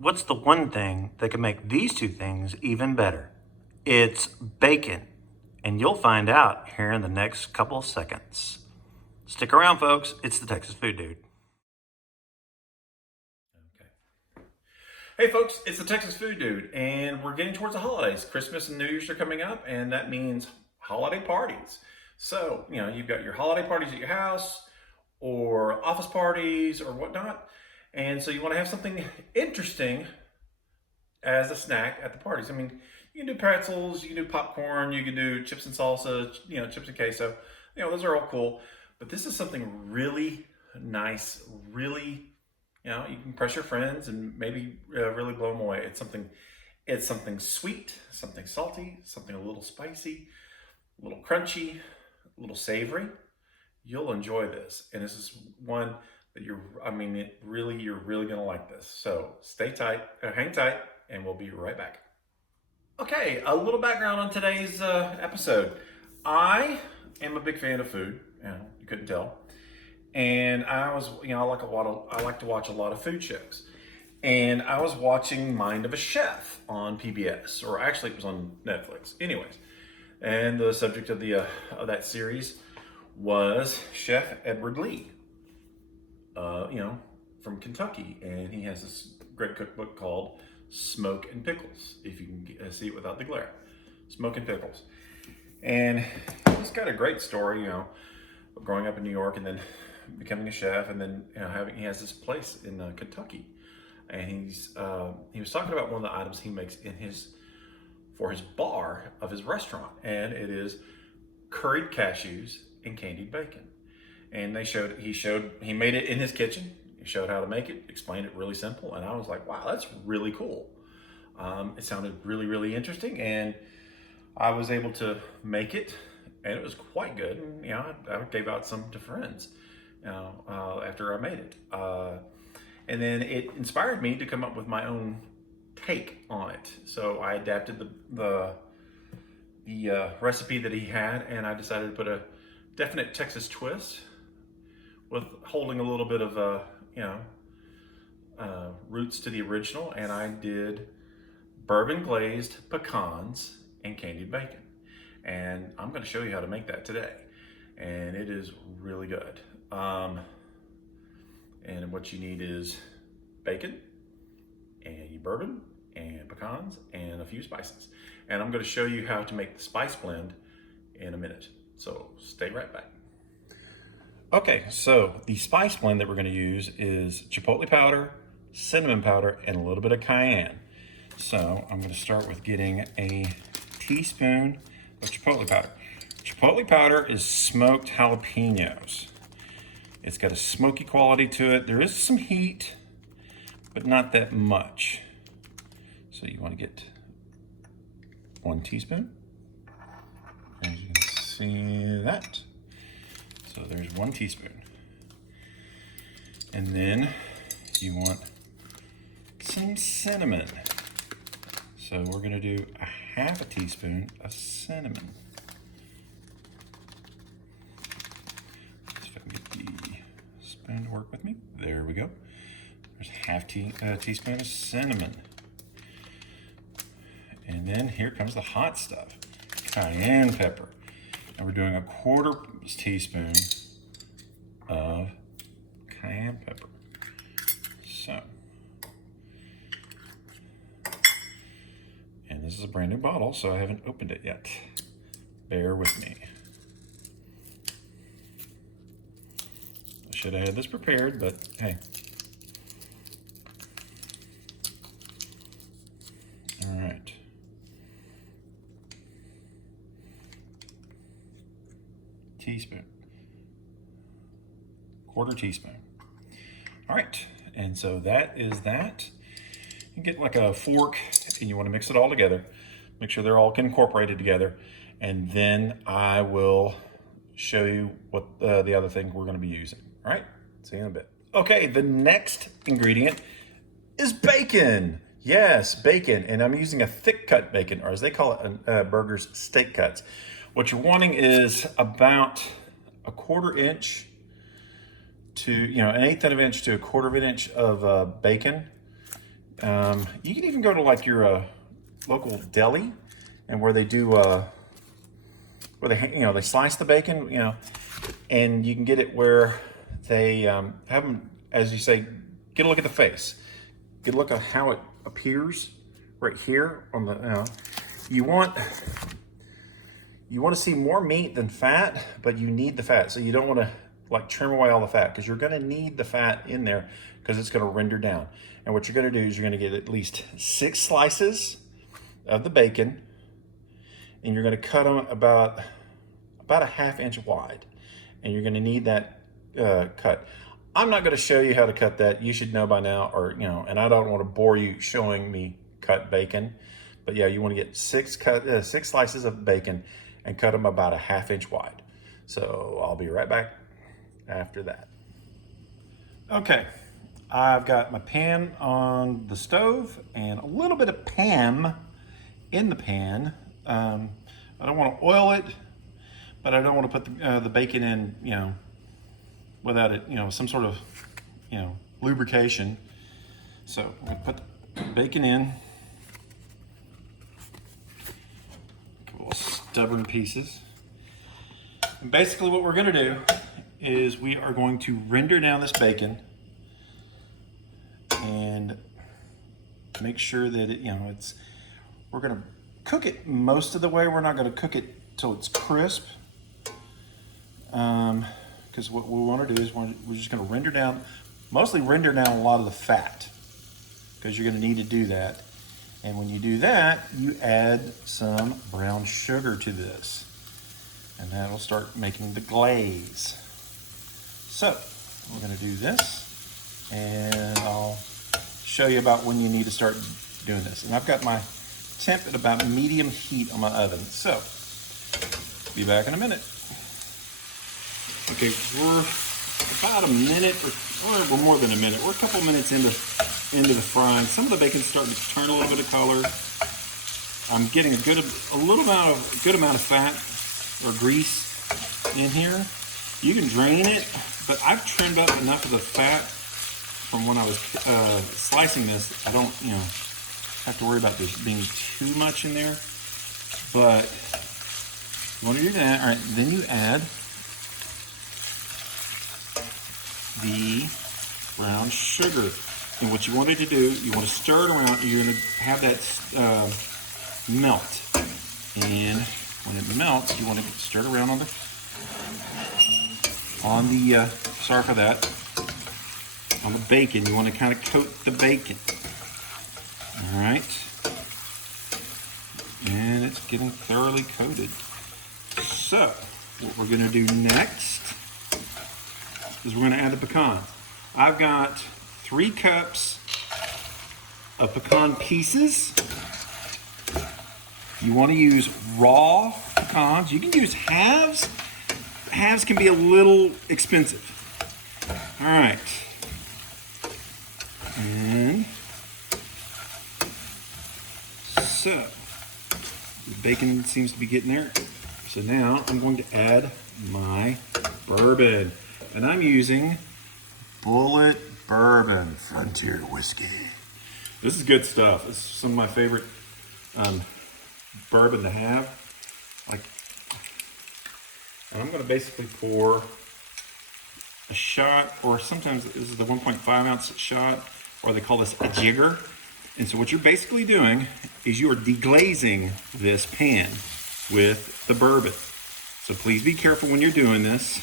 What's the one thing that can make these two things even better? It's bacon, and you'll find out here in the next couple of seconds. Stick around, folks. It's the Texas Food Dude. Okay. Hey, folks, it's the Texas Food Dude, and we're getting towards the holidays. Christmas and New Year's are coming up, and that means holiday parties. So, you've got your holiday parties at your house, or office parties, or whatnot. And so you want to have something interesting as a snack at the parties. I mean, you can do pretzels, you can do popcorn, you can do chips and salsa, chips and queso. Those are all cool. But this is something really nice, really, you can press your friends and maybe really blow them away. It's something sweet, something salty, something a little spicy, a little crunchy, a little savory. You'll enjoy this. And this is one that you're really gonna like this. So hang tight, and we'll be right back. Okay, a little background on today's episode. I am a big fan of food. You couldn't tell. And I was, I like to watch a lot of food shows. And I was watching Mind of a Chef on PBS, or actually it was on Netflix. Anyways, and the subject of that series was Chef Edward Lee, from Kentucky, and he has this great cookbook called Smoke and Pickles, if you can see it without the glare. Smoke and Pickles. And he's got a great story, of growing up in New York and then becoming a chef, and then he has this place in Kentucky. And he was talking about one of the items he makes for his bar of his restaurant, and it is curried cashews and candied bacon. And he made it in his kitchen. He showed how to make it, explained it really simple, and I was like, wow, that's really cool. It sounded really, really interesting, and I was able to make it, and it was quite good. And I gave out some to friends, after I made it. And then it inspired me to come up with my own take on it. So I adapted the recipe that he had, and I decided to put a definite Texas twist with holding a little bit of roots to the original. And I did bourbon glazed pecans and candied bacon, and I'm going to show you how to make that today, and it is really good. And what you need is bacon and bourbon and pecans and a few spices, and I'm going to show you how to make the spice blend in a minute, so stay right back. Okay, so the spice blend that we're going to use is chipotle powder, cinnamon powder, and a little bit of cayenne. So I'm going to start with getting a teaspoon of chipotle powder. Chipotle powder is smoked jalapenos. It's got a smoky quality to it. There is some heat, but not that much. So you want to get 1 teaspoon. As you can see that. So there's 1 teaspoon. And then you want some cinnamon. So we're going to do a 1/2 teaspoon of cinnamon. See if I can get the spoon to work with me. There we go. There's 1/2 teaspoon of cinnamon. And then here comes the hot stuff, cayenne pepper. And we're doing a 1/4 teaspoon of cayenne pepper. So, and this is a brand new bottle, so I haven't opened it yet. Bear with me. I should have had this prepared, but hey. All right. Teaspoon. 1/4 teaspoon. All right, and so that is that. You get like a fork, and you want to mix it all together. Make sure they're all incorporated together, and then I will show you what the other thing we're going to be using. All right, see you in a bit. Okay, the next ingredient is bacon. Yes, bacon, and I'm using a thick cut bacon, or as they call it, Burger's steak cuts. What you're wanting is about a 1/4 inch to, an 1/8 of an inch to a 1/4 of an inch of bacon. You can even go to like your local deli, and where they do where they slice the bacon, and you can get it where they have them, as you say, get a look at the face, get a look at how it appears right here on the. You want to see more meat than fat, but you need the fat, so you don't want to like trim away all the fat, because you're going to need the fat in there because it's going to render down. And what you're going to do is you're going to get at least 6 slices of the bacon, and you're going to cut them about a ½ inch wide, and you're going to need that cut. I'm not going to show you how to cut that. You should know by now, or and I don't want to bore you showing me cut bacon, but yeah, you want to get 6 slices of bacon and cut them about a ½ inch wide. So I'll be right back after that. Okay, I've got my pan on the stove and a little bit of Pam in the pan. I don't want to oil it, but I don't want to put the bacon in, without it, some sort of, lubrication. So I'm gonna put the bacon in, a couple of stubborn pieces. And basically what we're gonna do is we are going to render down this bacon and make sure that it, we're gonna cook it most of the way. We're not gonna cook it till it's crisp. Because what we want to do is we're just going to mostly render down a lot of the fat, because you're going to need to do that. And when you do that, you add some brown sugar to this, and that'll start making the glaze. So we're going to do this, and I'll show you about when you need to start doing this. And I've got my temp at about medium heat on my oven. So be back in a minute. Okay, we're about a minute or more than a minute. We're a couple minutes into the frying. Some of the bacon's starting to turn a little bit of color. I'm getting a good amount of fat or grease in here. You can drain it, but I've trimmed up enough of the fat from when I was slicing this. I don't, have to worry about there being too much in there. But you want to do that. All right, then you add the brown sugar. And what you want it to do, you want to stir it around. You're going to have that melt. And when it melts, you want to stir it around sorry for that, on the bacon. You want to kind of coat the bacon. All right. And it's getting thoroughly coated. So what we're going to do next is we're going to add the pecans. I've got 3 cups of pecan pieces. You want to use raw pecans. You can use halves. Halves can be a little expensive. All right. And so the bacon seems to be getting there. So now I'm going to add my bourbon. And I'm using Bullet Bourbon Frontier Whiskey. This is good stuff. This is some of my favorite bourbon to have. And I'm going to basically pour a shot, or sometimes this is the 1.5 ounce shot, or they call this a jigger. And so what you're basically doing is you are deglazing this pan with the bourbon. So please be careful when you're doing this.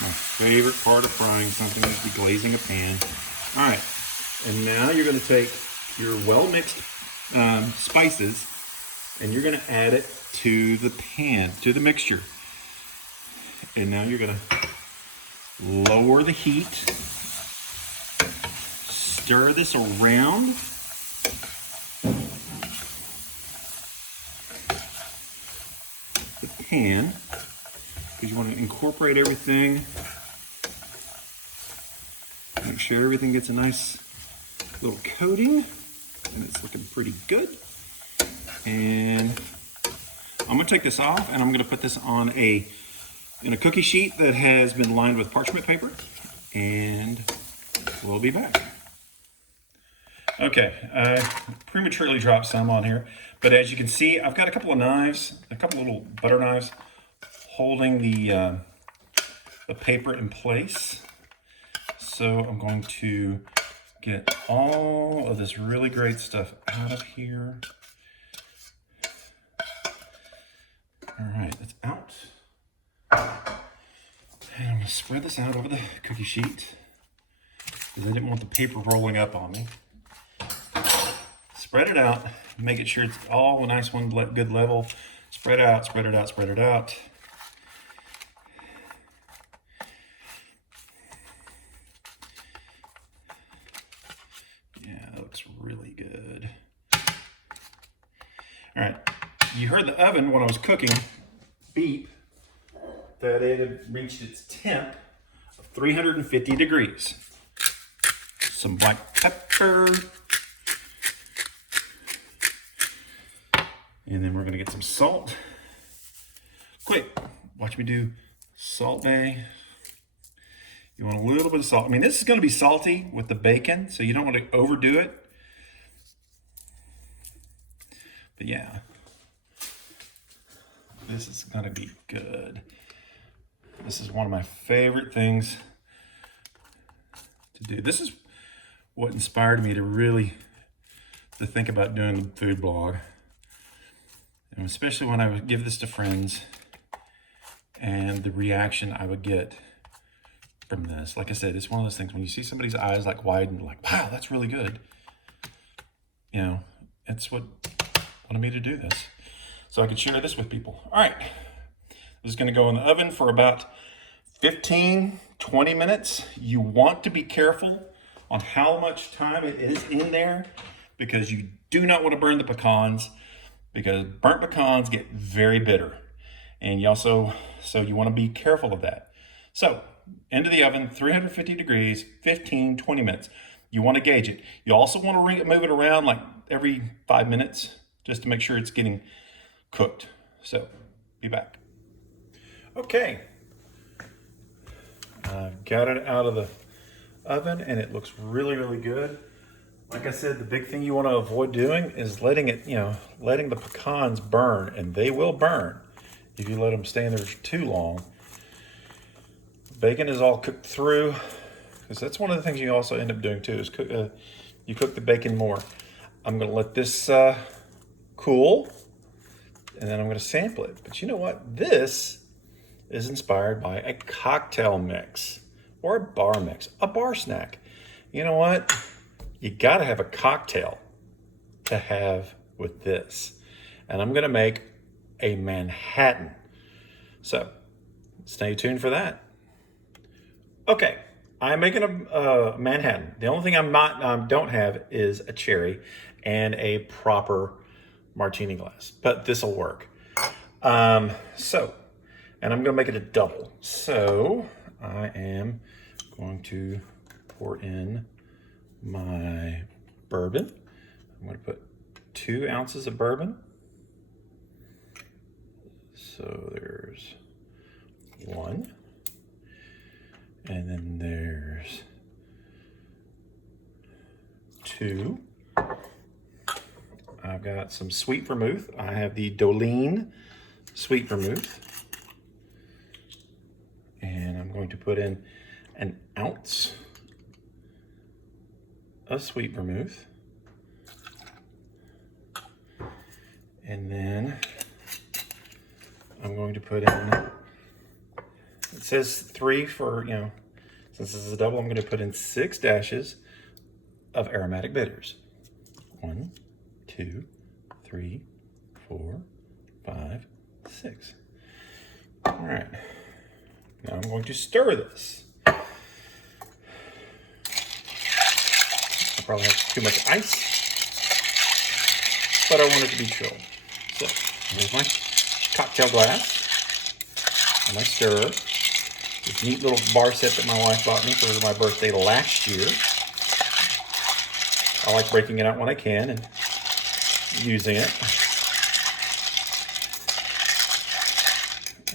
My favorite part of frying something is deglazing a pan. All right, and now you're going to take your well-mixed spices, and you're going to add it to the pan, to the mixture. And now you're going to lower the heat, stir this around. The pan, because you want to incorporate everything. Make sure everything gets a nice little coating, and it's looking pretty good. And I'm gonna take this off, and I'm gonna put this on a in a cookie sheet that has been lined with parchment paper, and we'll be back. Okay, I prematurely dropped some on here, but as you can see, I've got a couple of knives, a couple of little butter knives holding the paper in place. So I'm going to get all of this really great stuff out of here. All right, it's out. And I'm gonna spread this out over the cookie sheet because I didn't want the paper rolling up on me. Spread it out, make it sure it's all a nice one, good level. Spread out, spread it out, spread it out. Yeah, that looks really good. All right, you heard the oven when I was cooking beep that it had reached its temp of 350 degrees. Some black pepper. And then we're gonna get some salt. Quick, watch me do Salt Bay. You want a little bit of salt. I mean, this is gonna be salty with the bacon, so you don't want to overdo it. But yeah, this is gonna be good. This is one of my favorite things to do. This is what inspired me to really think about doing the food blog. And especially when I would give this to friends and the reaction I would get from this. Like I said, it's one of those things when you see somebody's eyes like widen, like, wow, that's really good. You know, it's what wanted me to do this. So I could share this with people. All right, this is gonna go in the oven for about 15, 20 minutes. You want to be careful on how much time it is in there because you do not want to burn the pecans, because burnt pecans get very bitter. And you also, so you want to be careful of that. So into the oven, 350 degrees, 15, 20 minutes. You want to gauge it. You also want to move it around like every 5 minutes just to make sure it's getting cooked. So be back. Okay. I've got it out of the oven and it looks really, really good. Like I said, the big thing you want to avoid doing is letting the pecans burn, and they will burn if you let them stay in there too long. Bacon is all cooked through, because that's one of the things you also end up doing too, is you cook the bacon more. I'm going to let this cool, and then I'm going to sample it. But you know what? This is inspired by a cocktail mix or a bar mix, a bar snack. You know what? You got to have a cocktail to have with this. And I'm going to make a Manhattan. So stay tuned for that. Okay, I'm making a Manhattan. The only thing don't have is a cherry and a proper martini glass, but this will work. And I'm going to make it a double. So I am going to pour in my bourbon. I'm going to put 2 ounces of bourbon. So there's 1. And then there's 2. I've got some sweet vermouth. I have the Dolene sweet vermouth. And I'm going to put in 1 ounce of sweet vermouth. And then I'm going to put in, it says 3 for, since this is a double, I'm going to put in 6 dashes of aromatic bitters. 1, 2, 3, 4, 5, 6. All right. Now I'm going to stir this. I probably have too much ice, but I want it to be chilled. So here's my cocktail glass and my stirrer. This neat little bar set that my wife bought me for my birthday last year. I like breaking it out when I can and using it.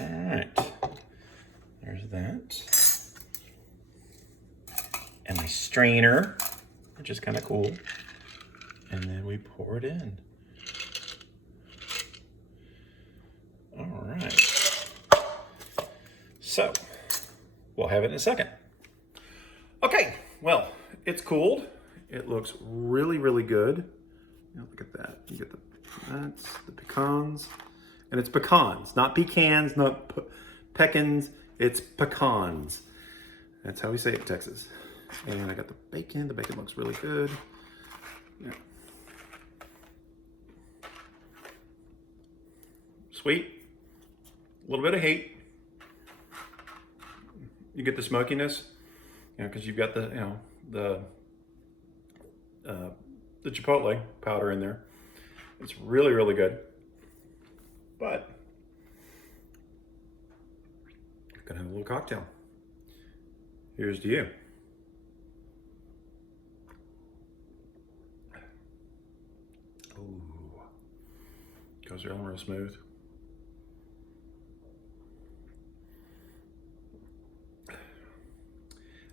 All right. of that. And my strainer, which is kind of cool. And then we pour it in. All right. So, we'll have it in a second. Okay, well, it's cooled. It looks really, really good. Look at that. You get that's the pecans. And it's pecans, not pecans, not pecans. It's pecans. That's how we say it in Texas. And I got the bacon. The bacon looks really good. Yeah. Sweet. A little bit of heat. You get the smokiness, because you've got the chipotle powder in there. It's really, really good. But I'm gonna have a little cocktail. Here's to you. Ooh, goes real smooth.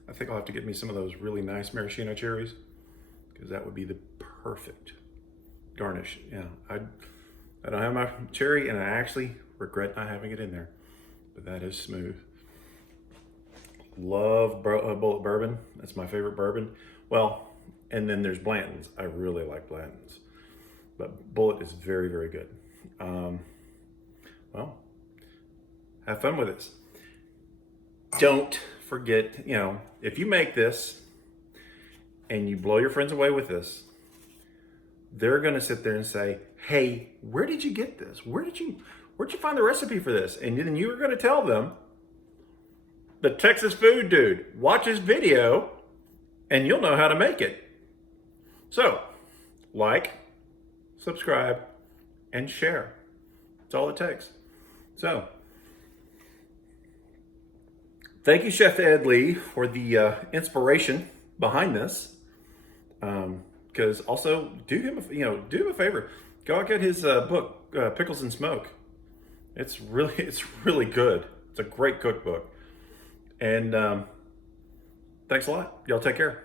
I think I'll have to get me some of those really nice maraschino cherries, because that would be the perfect garnish. Yeah, I don't have my cherry, and I actually regret not having it in there, but that is smooth. Love Bullet Bourbon. That's my favorite bourbon. Well, and then there's Blanton's. I really like Blanton's, but Bullet is very, very good. Well, have fun with this. Don't forget, if you make this and you blow your friends away with this, they're gonna sit there and say, hey, where did you get this? Where'd you find the recipe for this? And then you're gonna tell them, the Texas Food Dude, watch his video and you'll know how to make it. So, like, subscribe, and share. That's all it takes. So, thank you, Chef Ed Lee, for the inspiration behind this. Because also, do him a favor. Go out, get his book, Pickles and Smoke. It's really good. It's a great cookbook. And thanks a lot. Y'all take care.